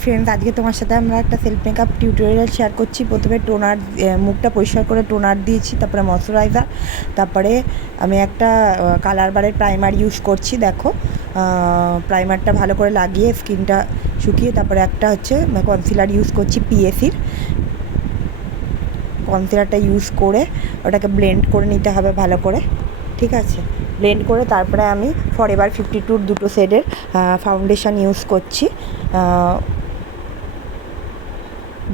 Friends, আজকে তোমার সাথে আমরা একটা সেলফ মেকআপ টিউটোরিয়াল শেয়ার করছি। প্রথমে টোনার, মুখটা পরিষ্কার করে টোনার দিয়েছি, তারপরে ময়শ্চারাইজার, তারপরে আমি একটা কালার বারের প্রাইমার ইউজ করছি। দেখো, প্রাইমারটা ভালো করে লাগিয়ে স্কিনটা শুকিয়ে তারপরে একটা হচ্ছে কনসিলার ইউজ করছি, পিএসির কনসিলারটা ইউজ করে ওটাকে ব্লেন্ড করে নিতে হবে ভালো করে। ঠিক আছে, ব্লেন্ড করে তারপরে আমি ফরএভার 52 দুটো শেডের ফাউন্ডেশন ইউজ করছি।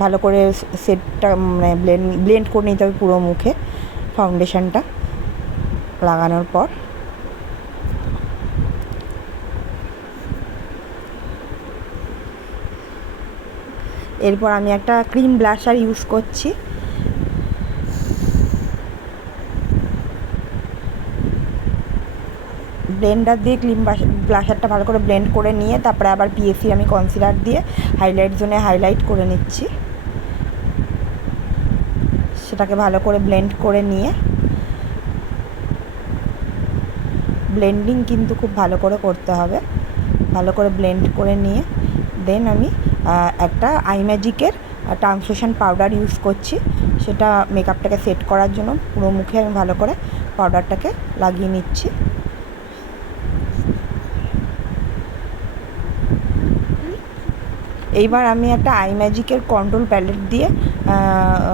ভালো করে সেটটা মানে ব্লেন্ড করে নিতে হবে পুরো মুখে ফাউন্ডেশনটা লাগানোর পর। এরপর আমি একটা ক্রিম ব্লাশার ইউজ করছি। ব্লেন্ডার দিয়ে ক্রিম ব্লাশারটা ভালো করে ব্লেন্ড করে নিয়ে তারপরে আবার পিএসি আমি কনসিলার দিয়ে হাইলাইট জোনে হাইলাইট করে নিচ্ছি। সেটাকে ভালো করে ব্লেন্ড করে নিয়ে, ব্লেন্ডিং কিন্তু খুব ভালো করে করতে হবে। ভালো করে ব্লেন্ড করে নিয়ে দেন আমি একটা আই ম্যাজিকের ট্রান্সলেশন পাউডার ইউজ করছি। সেটা মেকআপটাকে সেট করার জন্য পুরো মুখে আমি ভালো করে পাউডারটাকে লাগিয়ে নিচ্ছি। এইবার আমি একটা আই ম্যাজিকের কন্ট্রোল প্যালেট দিয়ে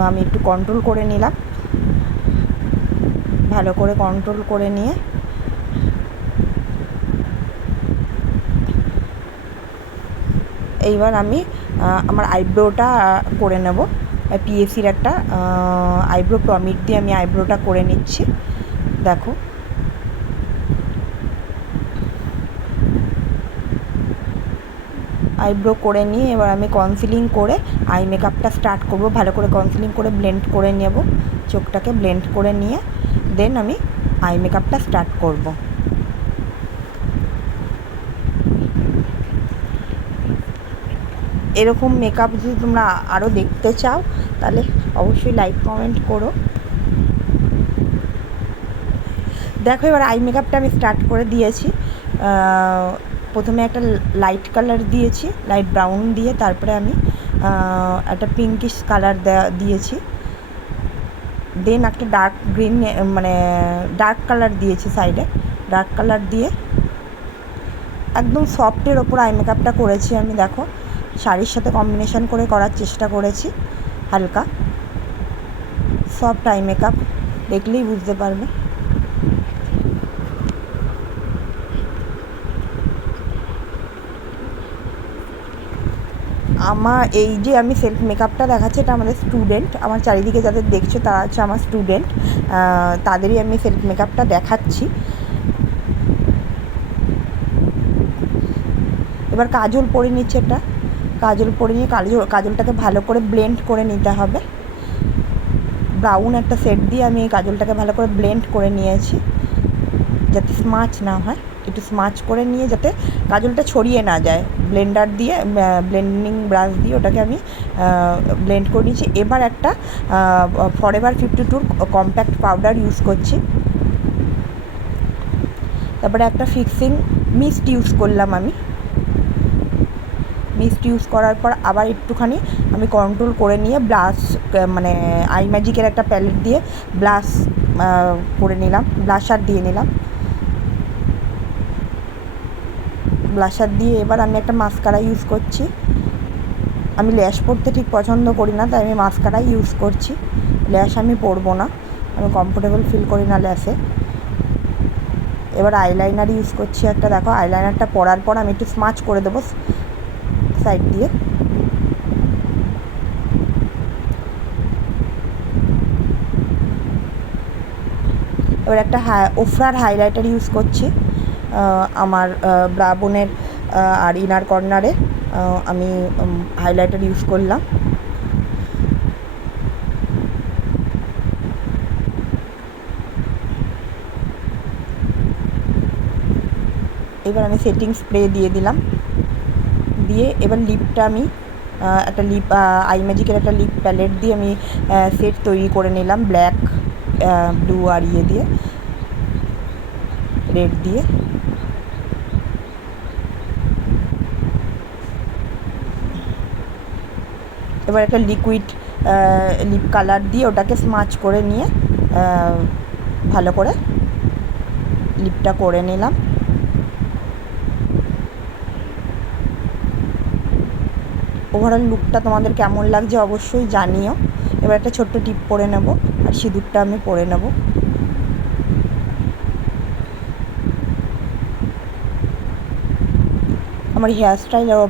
আমি একটু কন্ট্রোল করে নিলাম। ভালো করে কন্ট্রোল করে নিয়ে এইবার আমি আমার আইব্রোটা করে নেব। পিএসির একটা আইব্রো প্রমিট দিয়ে আমি আইব্রোটা করে নিচ্ছি। দেখো, আইব্রো করে নিয়ে এবার আমি কনসিলিং করে আই মেকআপটা স্টার্ট করব। ভালো করে কনসিলিং করে ব্লেন্ড করে নেব, চোখটাকে ব্লেন্ড করে নিয়ে দেন আমি আই মেকআপটা স্টার্ট করব। এরকম মেকআপ যদি তোমরা আরও দেখতে চাও তাহলে অবশ্যই লাইক কমেন্ট করো। দেখো, এবার আই মেকআপটা আমি স্টার্ট করে দিয়েছি। প্রথমে একটা লাইট কালার দিয়েছি, লাইট ব্রাউন দিয়ে, তারপরে আমি একটা পিঙ্কিশ কালার দিয়েছি। দেন একটা ডার্ক গ্রিন মানে ডার্ক কালার দিয়েছি সাইডে। ডার্ক কালার দিয়ে একদম সফটের ওপর আই মেকআপটা করেছি আমি। দেখো, শাড়ির সাথে কম্বিনেশন করে করার চেষ্টা করেছি। হালকা সফট আই মেকআপ, দেখলেই বুঝতে পারবে। আমার এই যে আমি সেলফ মেকআপটা দেখাচ্ছি, এটা আমাদের স্টুডেন্ট, আমার চারিদিকে যাদের দেখছো তারা হচ্ছে আমার স্টুডেন্ট। তাদেরই আমি সেলফ মেকআপটা দেখাচ্ছি। এবার কাজল পরে নিচ্ছে, একটা কাজল পরে নিয়ে কাজলটাকে ভালো করে ব্লেন্ড করে নিতে হবে। ব্রাউন একটা সেট দিয়ে আমি এই কাজলটাকে ভালো করে ব্লেন্ড করে নিয়েছি, যাতে স্মাচ না হয়। একটু স্মাচ করে নিয়ে যাতে কাজলটা ছড়িয়ে না যায়, ব্লেন্ডার দিয়ে ব্লেন্ডিং ব্রাশ দিয়ে ওটাকে আমি ব্লেন্ড করে নিয়েছি। এবার একটা ফরএভার 52 কম্প্যাক্ট পাউডার ইউজ করছি। তারপরে একটা ফিক্সিং মিস্ট ইউজ করলাম আমি। মিস্ট ইউজ করার পর আবার একটুখানি আমি কন্ট্রোল করে নিয়ে ব্লাশ মানে আই ম্যাজিকের একটা প্যালেট দিয়ে ব্লাশ করে নিলাম, ব্লাশার দিয়ে নিলাম। ব্লাশার দিয়ে এবার আমি একটা মাস্কারা ইউজ করছি। আমি ল্যাশ পরতে ঠিক পছন্দ করি না, তাই আমি মাস্কারাই ইউজ করছি। ল্যাশ আমি পরবো না, আমি কমফোর্টেবল ফিল করি না ল্যাশে। এবার আইলাইনার ইউজ করছি একটা। দেখো, আইলাইনারটা পরার পর আমি একটু স্মাচ করে দেবো সাইড দিয়ে। এবার একটা ওফরার হাইলাইটার ইউজ করছি আমার ব্রা বোনের আর ইনার কর্নারে আমি হাইলাইটার ইউজ করলাম। এবার আমি সেটিং স্প্রে দিয়ে দিলাম, দিয়ে এবার লিপটা আমি একটা লিপ আই ম্যাজিকের একটা লিপ প্যালেট দিয়ে আমি সেট তৈরি করে নিলাম, ব্ল্যাক ব্লু আর ইয়ে দিয়ে রেড দিয়ে। এবার একটা লিকুইড লিপ কালার দিয়ে ওটাকে স্মাচ করে নিয়ে ভালো করে লিপটা করে নিলাম। ওভারঅল লুকটা তোমাদের কেমন লাগছে অবশ্যই জানিও। এবার একটা ছোট্ট টিপ পরে নেব আর সিঁদুরটা আমি পরে নেব। আমার হেয়ার স্টাইল আর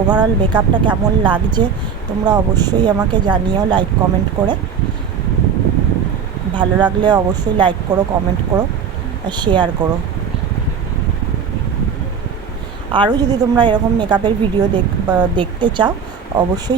ওভারঅল মেকআপটা কেমন লাগছে তোমরা অবশ্যই আমাকে জানিও লাইক কমেন্ট করে। ভালো লাগলে অবশ্যই লাইক করো, কমেন্ট করো আর শেয়ার করো। আরও যদি তোমরা এরকম মেকআপের ভিডিও দেখতে চাও অবশ্যই